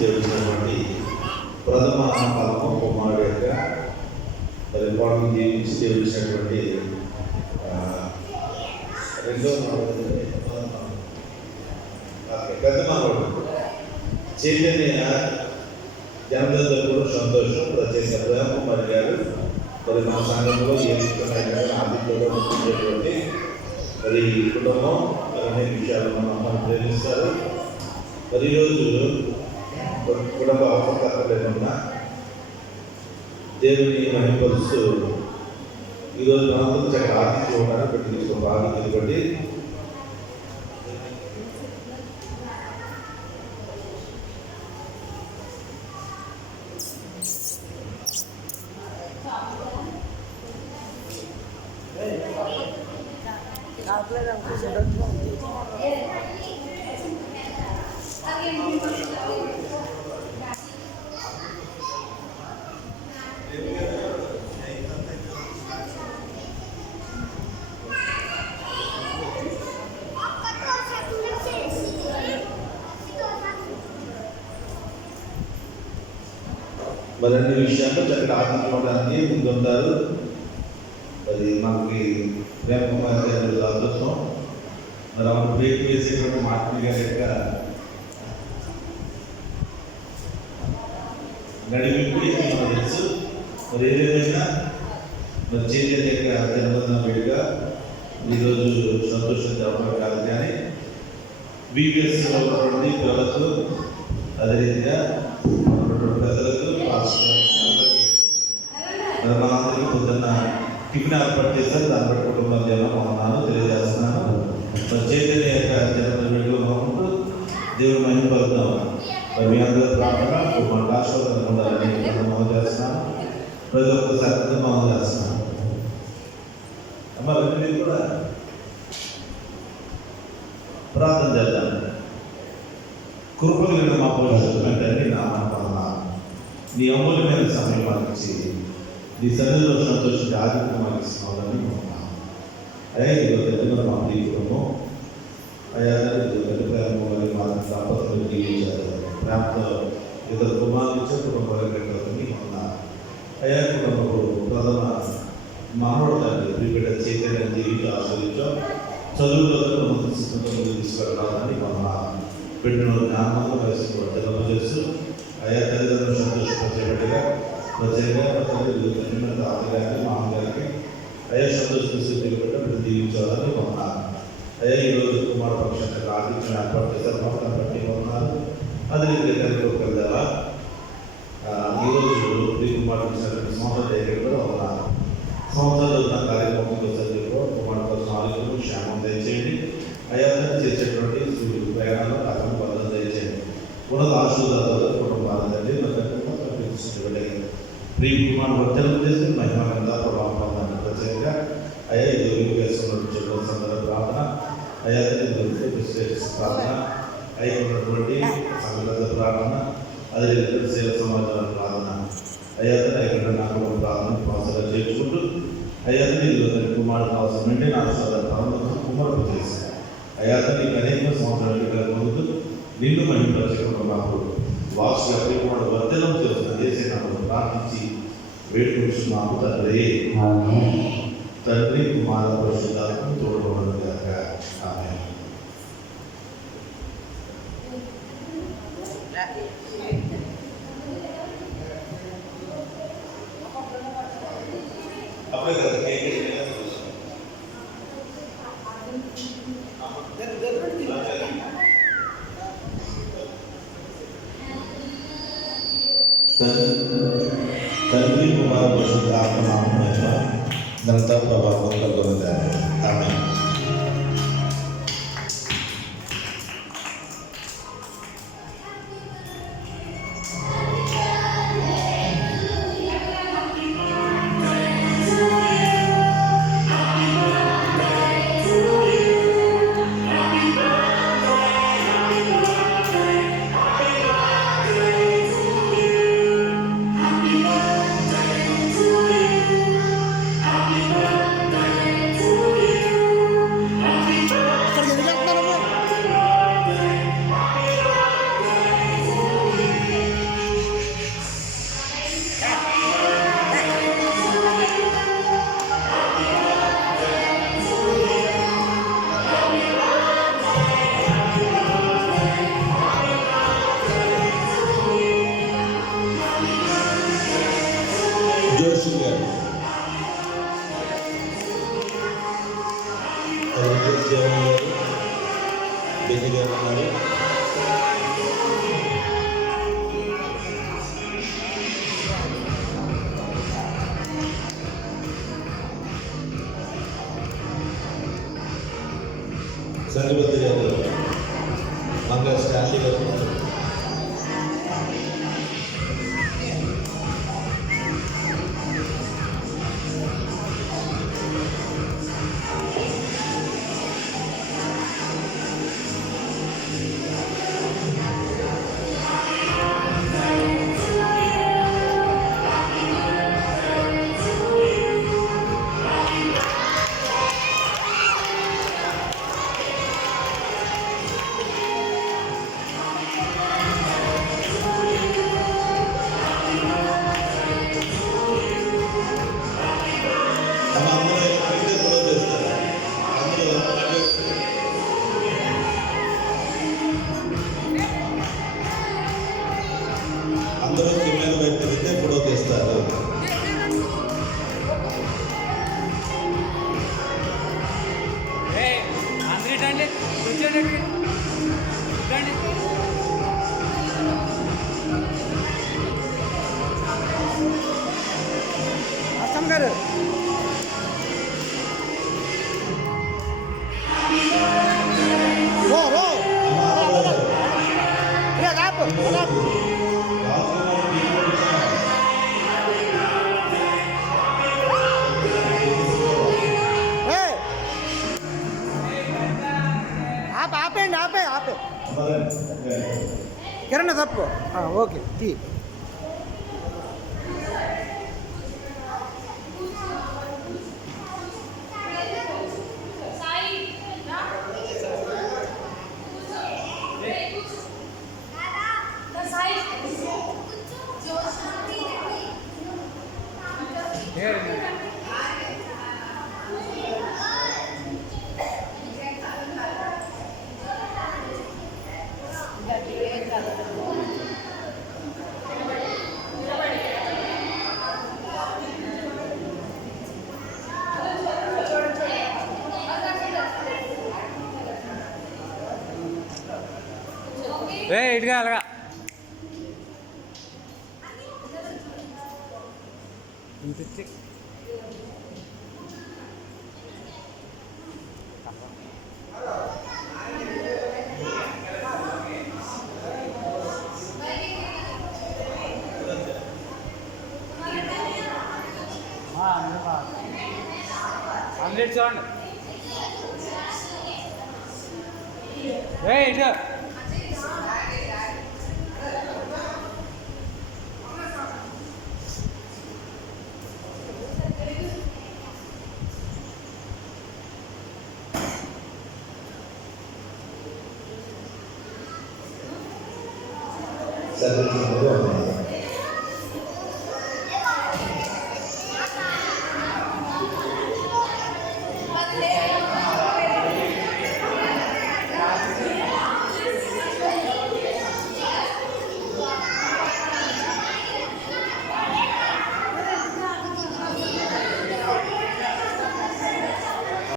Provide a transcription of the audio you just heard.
దేవుడినటువంటి ప్రథమ ఫలము కుమారుడు యొక్క పరిపాలన జీవించి దేవుడినటువంటి రెండో పెద్ద మనవాడు చైతన్య జనదప్పుడు సంతోషం ప్రత్యేక ప్రేమ కుమార్ గారు మరి మా సంఘంలో ఏ విషయమైనా ఆర్థికంగా ముఖ్యమైనటువంటి మరి కుటుంబం అనే విషయాలు మనం ప్రేమిస్తారు. మరి ఈరోజు కుటుంబ అవసరం లేకుండా దేవుని మహిమపరుస్తూ ఈరోజు మనందరూ చక్కగా ఆర్థిక ఇవ్వడానికి పెట్టి బాగా తెలిపండి. మరిన్ని విషయాల్లో చక్కగా ఆర్థించుకోవడానికి ముందుంటారు. అది మనకి ప్రేమ కుమార్ గారి అదృష్టం. మరి ఆమె బ్రేక్ వేసేటువంటి మార్పులు గారి యొక్క నడిపి మనకు తెలుసు. మరి ఏదైనా మరి చైతన్య యొక్క జన్మదిన వేడుగా ఈరోజు సంతోషం జరపడం కాదు, కానీ బీపీఎస్లో ఉన్నటువంటి పిల్లలకు అదేవిధంగా పెద్దలకు మనందరికీ పొద్దున్న టిఫిన్ ఏర్పాటు చేశారు. దాన్ని బట్టి కుటుంబం దేవున్నాను తెలియజేస్తున్నాను. చైతన్య యొక్క జన్మదిన వేడుకలో ఉంటూ దేవుడు మహిమ పలుకుతాం. మరి మీ అందరూ ప్రార్థన మన రాష్ట్రంలో ఉండాలని మనం చేస్తున్నాను. ప్రతి ఒక్కసారి మనం చేస్తున్నాను. మరి మీరు కూడా ప్రార్థన చేద్దాం. కృపలు మా భవిష్యత్తు తండ్రి నామా నీ అమూల్యమైన సమయం మార్చి నీ సన్నిధిలో సంతోషించి ఆధిక్యం మార్చిస్తున్నామని అయ్యా ఈరోజు మా ప్రియము అయ్యా ప్రేమ మా దంపతులు జీవించారు. ప్రేమతో ఇద్దరు కుమారులు ఇచ్చారు. కుటుంబాలని అయ్యా కుటుంబకు ప్రథమ మనోడు తండ్రి ప్రిపేట చైతన్య జీవించి ఆశ్రయించాం. చదువులో ముందు తీసుకెళ్ళాలని మన పెట్టిన జ్ఞానంలో వయసు తెలియజేస్తూ అయ్యా తల్లిదండ్రులు సంతోషపరిచేటట్టుగా ప్రత్యేకంగా తాతగారికి మామగారికి అయ్యా సంతోషించేటట్టు దీవించాలని కొన్నాను. అయ్యా ఈరోజు కుమార పక్షానికి ఆర్థిక ఏర్పాటు చేశారు. మొత్తం బట్టి కొన్నారు. అది కలిగొకదా ఈరోజు ప్రీ కుమార్ పక్షానికి సంవత్సరం దగ్గర ఉన్నారు. సంవత్సరాలు ఉన్న కార్యక్రమంలో చదివిలో కుమార్ కోసం ఆలోచన క్షేమం దయచేయండి. అయ్యా చేసేటువంటి ప్రయాణాలు అతను బలం దయచేయండి. ఉన్నత ఆశీర్వాదాలు కుటుంబాలండి ప్రీ కుమార్ వర్తనం చేసి మహిమగా ప్రభావం పొందాలని ప్రత్యేకంగా అయ్యా ఇది వేస్తున్న సందర్భ ప్రార్థన అయ్యా ప్రార్థన అయినటువంటి సంగత ప్రార్థన అదే సేవ సమాచార ప్రార్థన అయ్యా ఇక్కడ నాకు ప్రార్థన అవసరం చేర్చుకుంటూ అయ్యా కుమారుడు అవసరం అంటే నా ప్రారంభం కుమారుడు చేశాను. అయ్యా నీకు అనేక సంవత్సరాలు పొందుతూ నిన్ను మహిమపరచకుండా మాకు వాసు ఎప్పుడు వర్ధనం చేస్తున్న చేసే నాకు ప్రార్థించి వేడుకుంటున్నాము తండ్రి. తండ్రి కుమార పరిశుద్ధాత్మ తోడుకోవడం కాక ఆమేన్. తండ్రి కుమార పరిశుద్ధాత్మ నామమున ఘనత ప్రభావం కలుగునుగాక ఆమేన్. సరిబద్ద చేతులు మంగళ స్టాండీ అందరూ కిమ్మెల వైపు తిరిగితే ఫోటో తీస్తారు. అస్సాం గారు ఆపేయండి ఆపే కిరణ్ తప్పుకో ఓకే తీ ఇటుగా అలాగా ఇంకొచ్చి ఆమ్లెట్ చూడండి ఇటు సరే